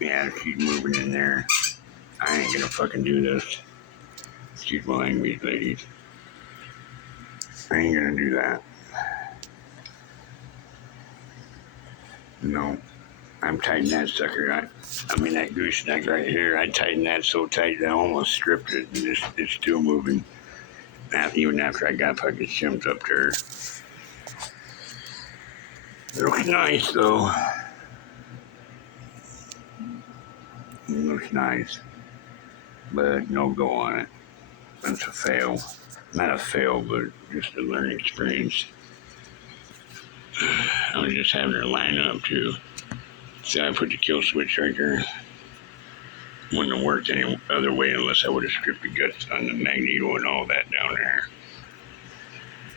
Yeah, she's moving in there. I ain't gonna fucking do this. Excuse my language, ladies. I ain't gonna do that. No. I'm tightening that sucker. I mean, that gooseneck right here, I tightened that so tight that I almost stripped it, and it's still moving. Even after I got fucking shims up there. It looks nice, though. It looks nice. But no go on it. That's a fail. Not a fail, but just a learning experience. I was just having her line up, too. So I put the kill switch right there. Wouldn't have worked any other way unless I would have stripped the guts on the magneto and all that down there.